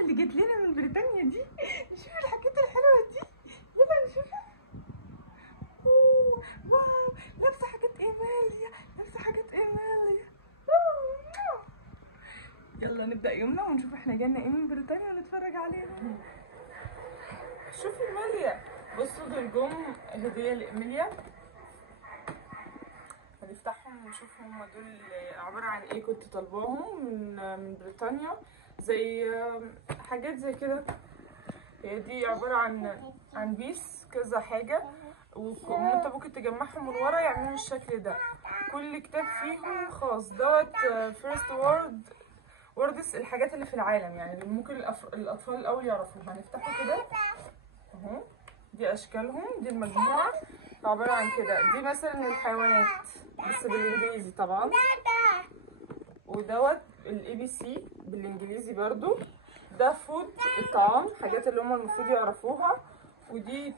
اللي جت لنا من بريطانيا دي. نشوف الحاجات الحلوه دي، يلا نشوفها. واو، لابسه حاجات ايماليا، لابسه حاجات ايماليا. يلا نبدا يومنا ونشوف احنا جالنا ايه من بريطانيا ونتفرج عليهم. شوفي ايماليا، بصوا دول جم هديه لايماليا. هنفتحهم ونشوف هما دول عباره عن ايه كنت طالباهم من بريطانيا. زي حاجات زي كده. هي دي عباره عن بيس كذا حاجه، وانت ممكن تجمعهم من ورا يعملوا الشكل ده. كل كتاب فيهم خاص دوت فيرست ووردز، الحاجات اللي في العالم يعني اللي ممكن الاطفال الاول يعرفوها. هنفتحه كده اهو. دي اشكالهم، دي المجموعه عباره عن كده. دي مثلا الحيوانات بس بالانجليزي طبعا، ودوت الاي بي سي بالانجليزي برضو. ده فود، الطعام، حاجات اللي هم المفروض يعرفوها. ودي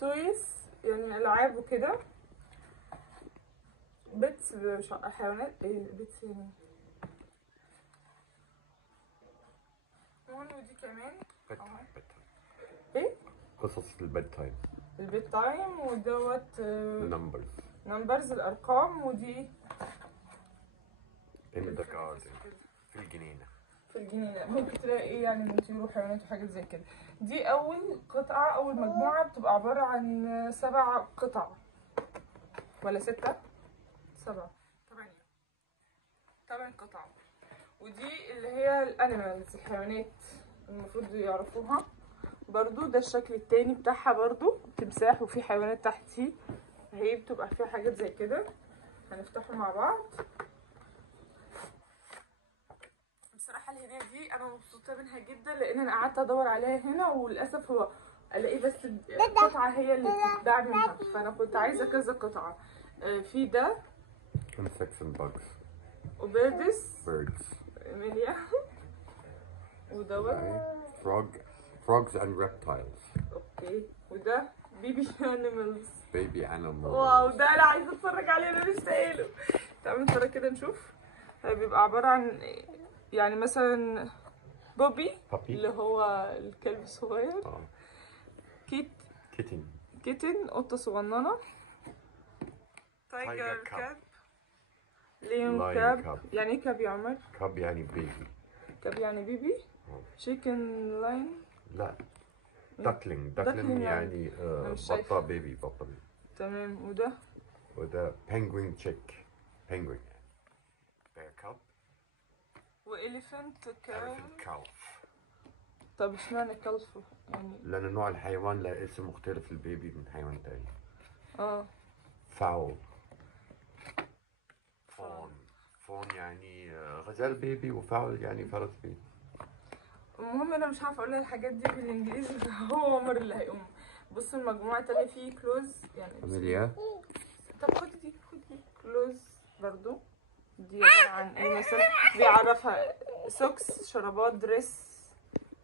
تويز يعني العاب وكده. بيتس حيوانات، ايه بيتس يعني. ودي كمان ايه قصص البيد تايم، البيت تايم. ودوت نمبرز الارقام. ودي in the garden، في الجنينة. ممكن تلاقي ايه يعني من طيور وحيوانات وحاجات زي كده. دي اول قطعة، اول مجموعة بتبقى عبارة عن 7 قطع ولا 6 7 8 قطع. ودي اللي هي الانيمالز، الحيوانات المفروض يعرفوها برضو. ده الشكل التاني بتاعها برضو، تمساح وفي حيوانات تحتيه. هي بتبقى فيها حاجات زي كده. هنفتحه مع بعض. بصراحة الهدية دي أنا مبسوطة منها جدا، لأن أنا قعدت أدور عليها هنا وللأسف هو ألاقي بس قطعة هي اللي بتتباع منها، فأنا كنت عايزة كذا قطعة. في ده insects and bugs وبيردز birds إيميليا ودوت frogs and reptiles. اوكي. وده بيبي انيمالز. واو، ده انا عايزه اتفرج عليه، انا مشتاقه له. تعالوا نتفرج كده نشوف. بيبقى عباره عن يعني مثلا بوبي اللي هو الكلب الصغير. كيتن قطه صغننه. تايجر كاب. ليون كاب. يعني ايه كاب يا عمر؟ كاب يعني بيبي. كاب يعني بيبي. تشيكن لاين. لا، داكلينج يعني بطة بيبي. تمام. وده بينجوين تشيك، بينجوين. بير كاب. وإليفنت كاو. طب اشمعنى كالف يعني؟ لأن نوع الحيوان له اسم مختلف البيبي من حيوان تاني. فاول. فون يعني غزال بيبي، وفاول يعني فرس بيبي. المهم انا مش عارفه اقول الحاجات دي بالانجليزي، فهو عمر اللي هيقوم. بصوا المجموعه التانيه فيه كلوز يعني. أميليا. طب خدي دي كلوز برضو. دي عباره عن ايه مثلا؟ بيعرفها سوكس، شرابات، دريس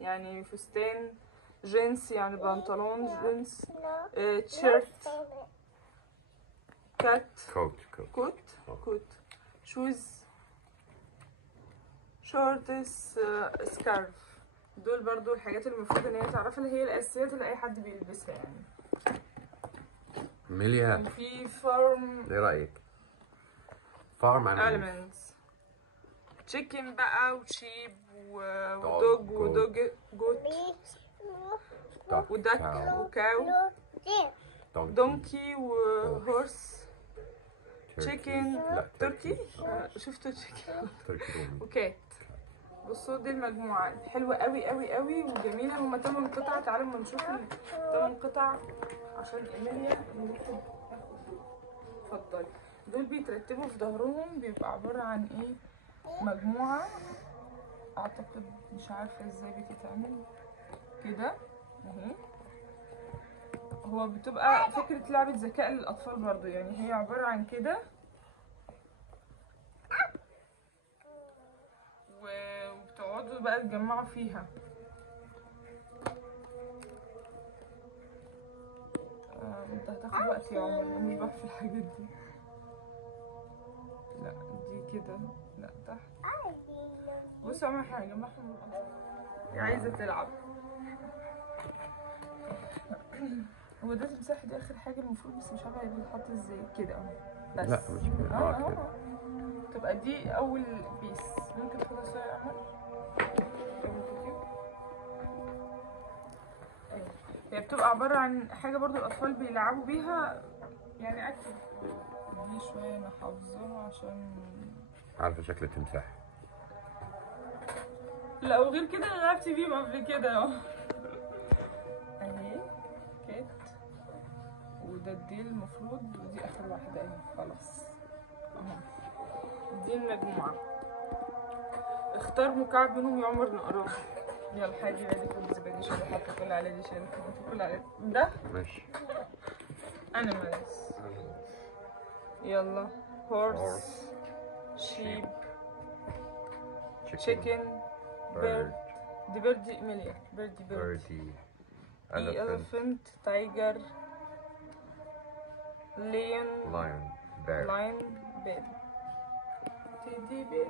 يعني فستان، جينز يعني بنطلون جينز، تيشيرت، كات كوت، شوز، شورتس، سكارف. دول برضو الحاجات اللي المفروض ان هي تعرفها، اللي هي الاساسيات اللي اي حد بيلبسها يعني. ميليا، في فارم. ايه رايك؟ فارم انيمالز، تشيكن بقى وشيب ودوج جوت ودك وكاو، دونكي وهورس، تشيكن تركي. شفتوا تشيكن وكات. بصوا دي المجموعة حلوة قوي قوي قوي وجميلة. هما 8 قطع. تعالوا اما نشوف 8 قطع عشان ايميليا ناخد. اتفضلي. دول بيترتبوا في ظهرهم، بيبقى عبارة عن ايه؟ مجموعة اعتقد، مش عارفة ازاي بتتعمل كده اهي. هو بتبقى فكرة لعبة ذكاء للأطفال برضو يعني. هي عبارة عن كده وبتقعدوا بقى تجمعوا فيها. انت هتاخد وقت يا عمر، انا مش بحب الحاجات دي. لا دي كده، لا تحت. بصوا اعمل حاجة، جمعهم دي عايزة تلعب. هو ده المساحة دي آخر حاجة المفروض، بس مش عارفة هي بتتحط ازاي كده اهو. بس لا مش كده. كده تبقى دي أول بيس. ممكن تاخدها صورة يا عمر؟ هي بتبقى عبارة عن حاجة برضو الأطفال بيلعبوا بيها يعني أكتف. دي شوية أنا حافظاها عشان عارفة شكل التمساح. لا وغير كده أنا لعبت بيهم قبل كده اهو. أهي كات، وده الديل المفروض، ودي آخر واحدة أهي خلاص أهو. دي المجموعة. اختار مكعب منهم يا عمر نقراه. يلا حاجة بعدك الزبادي شيل حتى كل على دي شيل كل على ده. ماشي. animals. يلا horse, sheep, chicken, bird. دي bird دي إيميليا. birdie. elephant, tiger, lion, bear. تدي bear.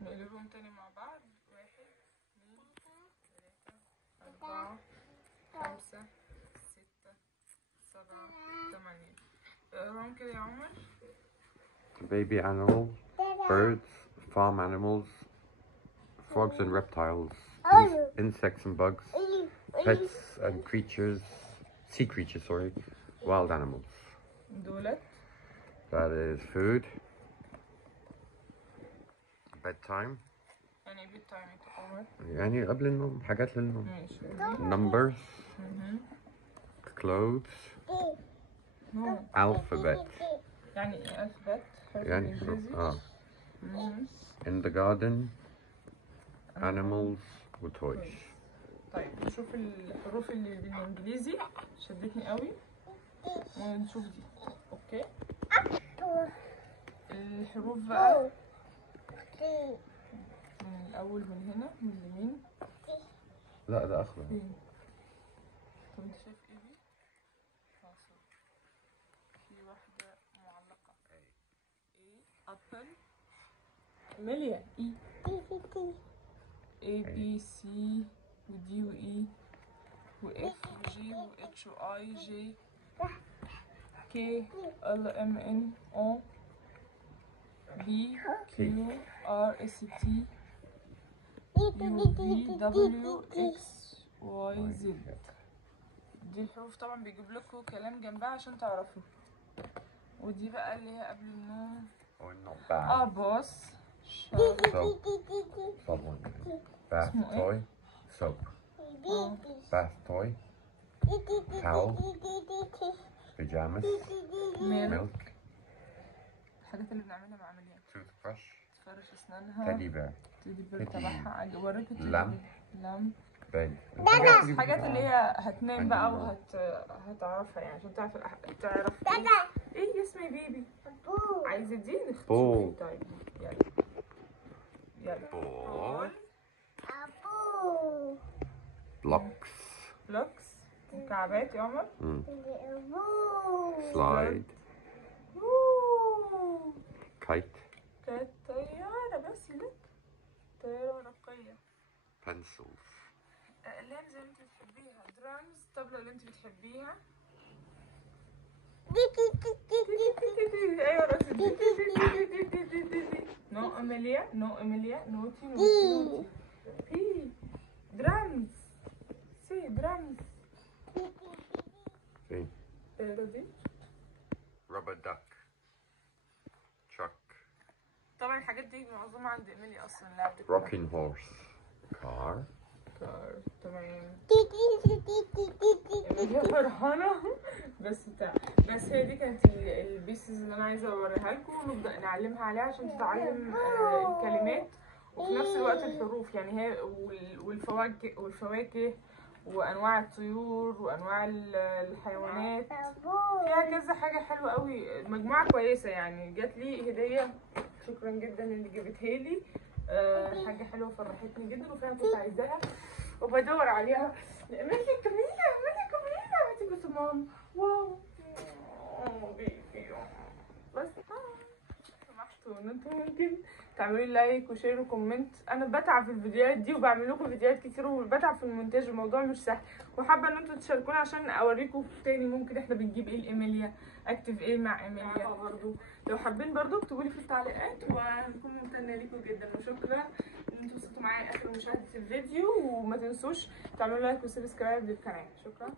نقلبهم تاني مع بعض. 1 2 3 4 5 6 7 8. اقراهم كده يا عمر. Baby animals, birds, farm animals, frogs and reptiles, insects and bugs, pets and creatures, sea creatures, sorry, wild animals. دولت. That is food, bedtime. يعني bedtime يا عمر؟ يعني قبل النوم، حاجات للنوم. ماشي. Numbers, clothes, alphabet. يعني ايه alphabet؟ يعني in the garden, animals وtoys. طيب نشوف الحروف اللي بالانجليزي شدتني قوي ونشوف دي. اوكي الحروف بقى من الاول من هنا من اليمين. لا ده اخضر. طب انت شايف ايه دي؟ فاصل. في واحدة معلقة. ايه ابل. مليا اي A B C ودي و E و F و G و H و I J K L M N O B Q R S T U V W X Y Z. دي الحروف طبعا بيجيب لكم كلام جنبها عشان تعرفوا. ودي بقى اللي هي قبل النوم. باص. Bath toy, soap. Bath toy, towel, pajamas, milk. الحاجات اللي بنعملها مع مليان. Toothbrush, تفرش اسنانها. teddy bear. تدي بير تبعها وريك لامب. bed. حاجات اللي هي هتنام بقى وهتعرفها يعني عشان تعرف ايه اسمي بيبي. عايزة دي نختار. طيب يلا بول. بلوكس مكعبات يا عمر. سلايد. كايت. طيارة بس لك. طيارة ورقية. بنسلز. أقلام زي ما انت بتحبيها. درامز الطبلة اللي انت بتحبيها. ايوه بس نو أميليا نوتي في درامز. سي درامز. فين؟ دي رابر داك. تراك. طبعا الحاجات دي معظمها عند إيميلي اصلا لعبت. روكينج هورس. كار تمام. يا فرحانة. بس هي دي كانت البيسز اللي انا عايزه اوريها لكم ونبدا نعلمها عليها عشان تتعلم الكلمات وفي نفس الوقت الحروف. يعني هي والفواكه وانواع الطيور وانواع الحيوانات. فيها كذا حاجه حلوه قوي. مجموعه كويسه يعني. جات لي هديه شكرا جدا اللي جابتها لي. حاجه حلوه فرحتني جدا وفعلا كنت عايزاها وبدور عليها. مالي كميله انتي بس ماما. واو بيبي بس وان انتوا ممكن تعملوا لي لايك وشير وكومنت. انا بتعب في الفيديوهات دي وبعمل لكم فيديوهات كتير وبتعب في المونتاج، الموضوع مش سهل، وحابه ان انتوا تشاركوني عشان اوريكم تاني ممكن احنا بنجيب ايه لإيميليا، اكتب ايه مع إيميليا برضو. لو حابين برضو اكتبوا لي في التعليقات وهنكون ممتنه ليكم جدا، وشكرا ان انتوا وصلتوا معايا اخر مشاهده الفيديو، وما تنسوش تعملوا لايك وسبسكرايب للقناه. شكرا.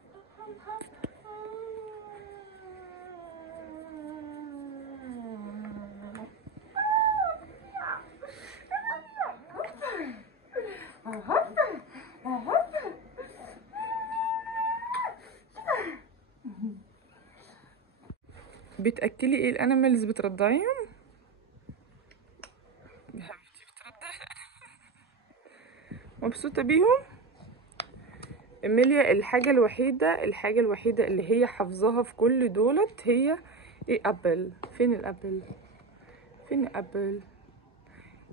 بتاكلي ايه الانيمالز؟ بترضعيهم يا حبيبتي؟ بترضعي؟ مبسوطه بيهم؟ إيميليا الحاجه الوحيده اللي هي حافظاها في كل دولت هي ايه؟ ابل. فين الابل؟ فين ابل؟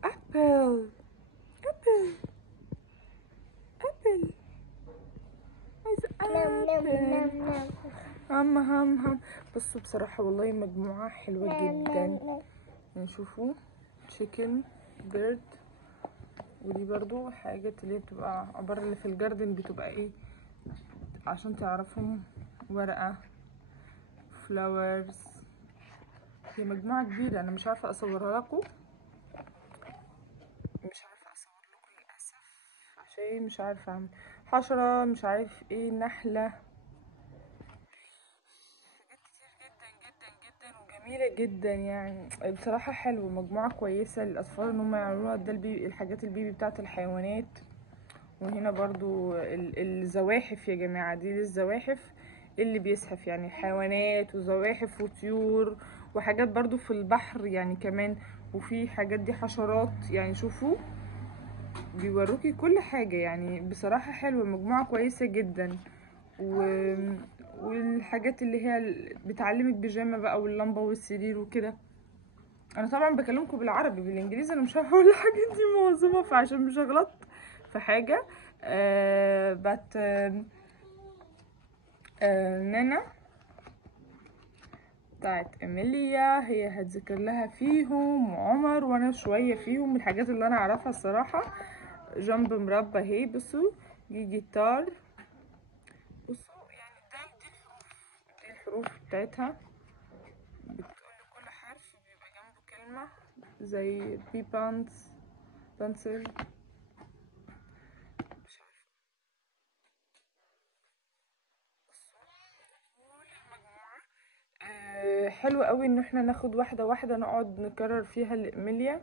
ابل ابل ابل عايزه ابل. هم بصوا بصراحه والله مجموعه حلوه جدا. نشوفوا تشيكن بيرد، ودي برضو حاجات اللي بتبقى عبارة اللي في الجاردن بتبقى ايه عشان تعرفهم، ورقة فلاورز. هي مجموعة كبيرة، انا مش عارفة اصورها لكم، للأسف عشان مش عارفة اعمل حشرة مش عارف ايه، نحلة، جميلة جدا يعني بصراحة. حلوة، مجموعة كويسة للأطفال ان هم يعملوها. ده الحاجات البيبي بتاعت الحيوانات. وهنا برضو الزواحف يا جماعة، دي للزواحف اللي بيزحف يعني حيوانات وزواحف وطيور وحاجات برضو في البحر يعني كمان، وفي حاجات دي حشرات يعني. شوفوا بيوروكي كل حاجة يعني بصراحة حلوة، مجموعة كويسة جدا. والحاجات اللي هي بتعلمك بيجامة بقى، واللمبة والسرير وكده. انا طبعا بكلمكم بالعربي، بالانجليزي انا مش عارفه اقول الحاجات دي معظمها، فعشان مش هغلط في حاجه. بات نانا بتاعت إيميليا هي هتذكر لها فيهم، وعمر وانا شويه فيهم من الحاجات اللي انا اعرفها الصراحه. جنب مربى اهي، بصوا دي جيتار، بصوا يعني دي الحروف بتاعتها، بتقول كل حرف بيبقى جنبه كلمه زي بي بانس بنسل. حلو قوي ان احنا ناخد واحده واحده نقعد نكرر فيها لإيميليا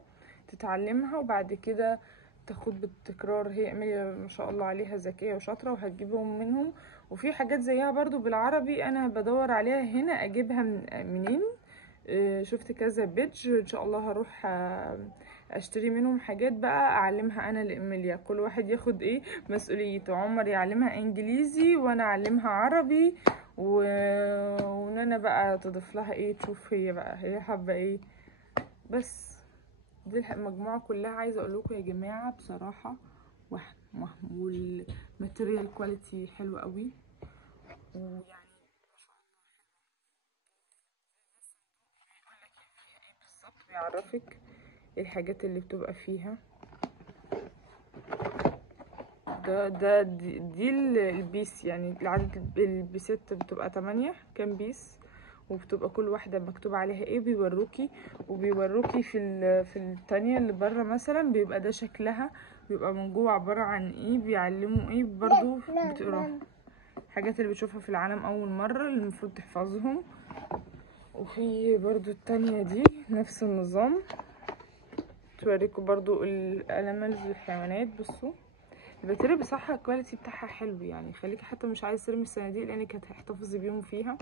تتعلمها، وبعد كده تاخد بالتكرار. هي إيميليا ما شاء الله عليها ذكيه وشاطره وهتجيبهم منهم. وفي حاجات زيها برضو بالعربي انا بدور عليها هنا اجيبها منين. شفت كذا بيج، ان شاء الله هروح اشتري منهم حاجات بقى اعلمها انا لإيميليا. كل واحد ياخد ايه مسؤوليته، عمر يعلمها انجليزي وانا اعلمها عربي، وان انا بقى تضيف لها ايه، تشوف هي بقى هي حابه ايه. بس دي المجموعه كلها. عايزه اقول لكم يا جماعه بصراحه والماتيريال كواليتي حلو قوي، ويعني بالظبط بيعرفك الحاجات اللي بتبقى فيها. دي البيس يعني، العدد البيسات بتبقى 8 كام بيس، وبتبقى كل واحده مكتوب عليها ايه. وبيوروكي في التانية اللي بره مثلا بيبقى ده شكلها، بيبقى من جوه عباره عن ايه، بيعلموا ايه برضو بتقراها. حاجات اللي بتشوفها في العالم اول مره اللي المفروض تحفظهم. وفي برضو التانية دي نفس النظام، توريكم برضو الانيمالز والحيوانات. بصوا البكتيريا بصراحة الكواليتي بتاعها حلو يعني، خليكي حتى مش عايزة ترمي الصناديق لانك هتحتفظي بيهم فيها،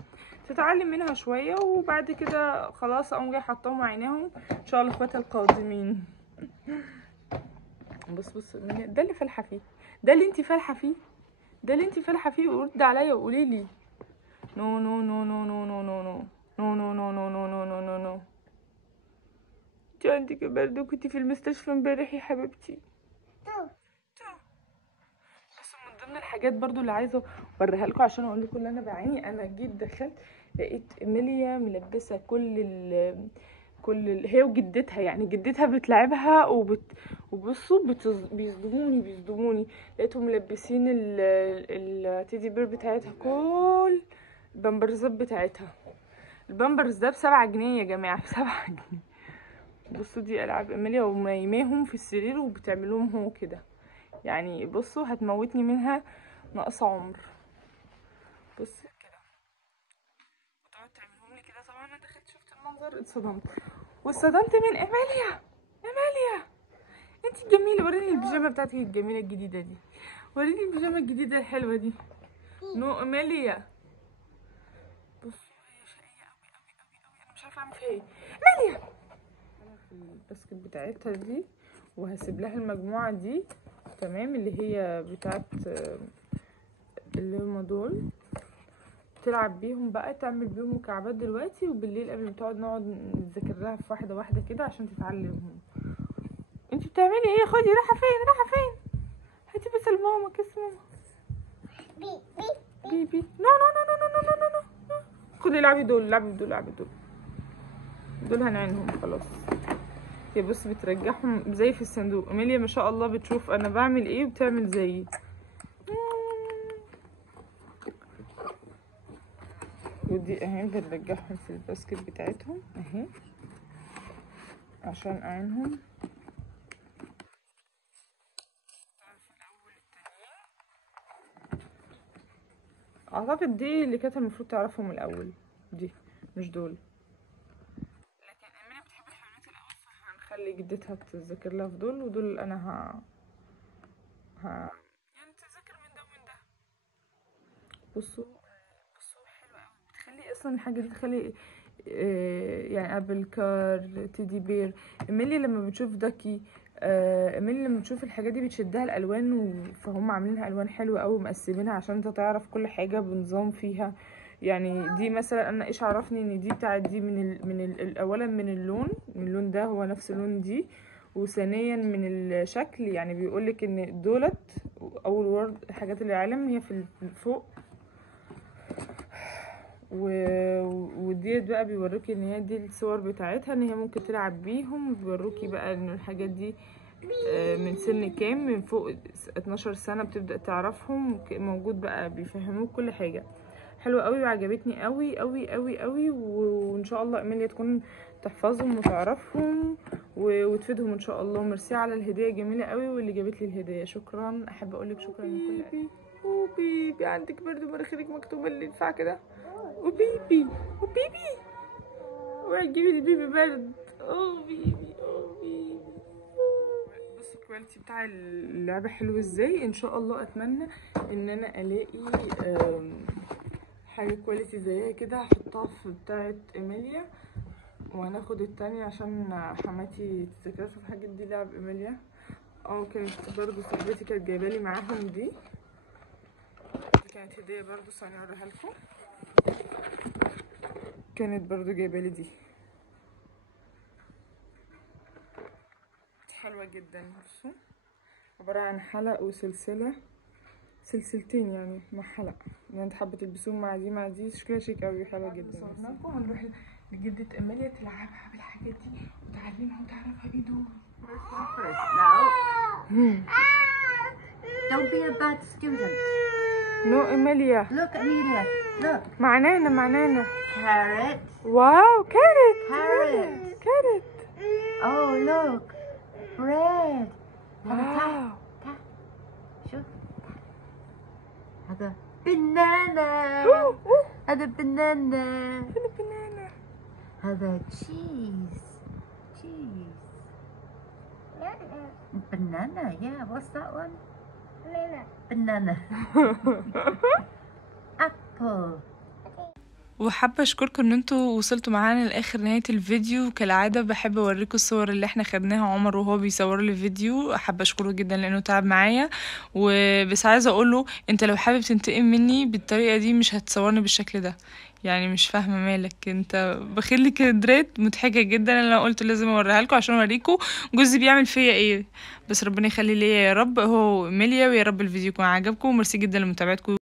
تتعلم منها شوية وبعد كده خلاص اقوم جاي حطاهم عيناهم ان شاء الله اخواتها القادمين. بص ده اللي فالحة فيه، ده اللي انتي فالحة فيه، ده اللي انتي فالحة فيه. ورد عليا وقولي لي نو نو نو نو نو نو نو نو نو نو نو نو نو نو نو نو. انتي عندك برد وكنتي في المستشفى امبارح يا حبيبتي. من ضمن الحاجات برضو اللي عايزه اوريها لكم عشان اقول لكم اللي انا بعاني. انا جيت دخلت لقيت إيميليا ملبسه كل هي وجدتها، يعني جدتها بتلعبها وبصوا بيصدموني لقيتهم ملبسين التيدي بير بتاعتها كل البامبرزات بتاعتها. البامبرز ده ب7 جنيه يا جماعه، ب7 جنيه. بصوا دي العاب ايميليا ومنيماهم في السرير وبتعملهم هو كده، يعني بصوا هتموتني منها ناقصه عمر. بص كده وتقعد تعملهم لي كده. طبعا انا دخلت شفت المنظر واتصدمت من ايميليا. انتي جميله، وريني البيجامه بتاعتك الجميله الجديده دي، وريني البيجامه الجديده الحلوه دي. نو ايميليا بصوا هي شقيه قوي، انا مش عارفه اعمل فيها ايه. ايميليا في الباسكت بتاعتها دي، وهسيب لها المجموعه دي تمام اللي هي بتاعت اللي هما دول، تلعب بيهم بقى، تعمل بيهم مكعبات دلوقتي، وبالليل قبل ما تقعد نقعد نذاكر لها في واحده كده عشان تتعلمهم. انتي بتعملي ايه؟ خدي. رايحه فين؟ هاتي بس لماما، كيس ماما. بي نو. خدي العبي دول دول هنعينهم خلاص. هي بص بترجعهم زي في الصندوق. ايميليا ما شاء الله بتشوف انا بعمل ايه وبتعمل زيي. ودي اهي بنرجعهم في الباسكت بتاعتهم اهي عشان اعينهم. اعتقد دي اللي كانت المفروض تعرفهم الاول، دي مش دول. لكن ايميليا بتحب الحيوانات الاول، فهنخلي جدتها تذاكر لها في دول، ودول انا يعني تذاكر من ده ومن ده. بصوا حلوه قوي، بتخلي اصلا الحاجه دي تخلي يعني ابل كار، تيدي بير. ايميليا لما بتشوف داكي، ايميليا لما بتشوف الحاجات دي بتشدها الالوان، فهم عاملينها الوان حلوه قوي، مقسمينها عشان انت تعرف كل حاجه بنظام فيها. يعني دي مثلا انا ايش عرفني ان دي بتاعت دي اولا من اللون ده هو نفس اللون دي، وثانيا من الشكل. يعني بيقولك ان دولت اول ورد حاجات العالم هي في فوق، وديت بقى بيوروكي ان هي دي الصور بتاعتها، ان هي ممكن تلعب بيهم. بيوروكي بقى ان الحاجات دي من سن كام، من فوق 12 سنة بتبدأ تعرفهم. موجود بقى بيفهموك كل حاجة. حلوة قوي وعجبتني قوي قوي قوي قوي، وان شاء الله ايميليا تكون تحفظهم وتعرفهم وتفيدهم ان شاء الله. ميرسي على الهدية جميلة قوي، واللي جابت لي الهدية شكرا. احب اقولك شكرا من كل قلبي. وبيبي عندك برد مناخيرك مكتوبة اللي ينفع كده. وبيبي وهتجيبي البيبي برد. بيبي بصوا الكواليتي بتاع اللعبة حلو ازاي. ان شاء الله اتمنى ان انا الاقي حاجة كواليتي زيها كده هحطها في بتاعة ايميليا، وهناخد التانية عشان حماتي تذاكر في الحاجات دي. لعب ايميليا كانت برضو صاحبتي كانت جايبالي معاهم دي كانت هدية برضو، ثانية اوريها لكم. كانت برضو جايبالي دي حلوة جدا. بصوا عبارة عن حلق وسلسلة، سلسلتين يعني مع حلق، يعني انت حابة تلبسوهم مع دي شكلها شيك اوي، حلوة جدا. صورناكم هنروح لجدة ايميليا تلعبها بالحاجات دي وتعلمها وتعرفها ايه دول. Don't be a bad student. No, Amelia. Look, Amelia. Look. معنانا. Carrot. واو carrot. Carrot. Oh, look. Bread. واو. شوف. هذا banana. هذا banana. هذا cheese. Banana, yeah. What's that one? Banana. Apple. وحابه اشكركم ان انتوا وصلتوا معانا لاخر نهايه الفيديو. كالعاده بحب اوريكم الصور اللي احنا خدناها عمر وهو بيصور لي فيديو. حابه اشكره جدا لانه تعب معايا، وبس عايزه اقول له انت لو حابب تنتقم مني بالطريقه دي مش هتصورني بالشكل ده. يعني مش فاهمه مالك انت، باخد لي كادرات مضحكه جدا. انا قلت لازم اوريها لكم عشان اوريكم جوزي بيعمل فيا ايه. بس ربنا يخلي ليا يا رب هو ايميليا، ويا رب الفيديو يكون عجبكم. وميرسي جدا لمتابعتكم.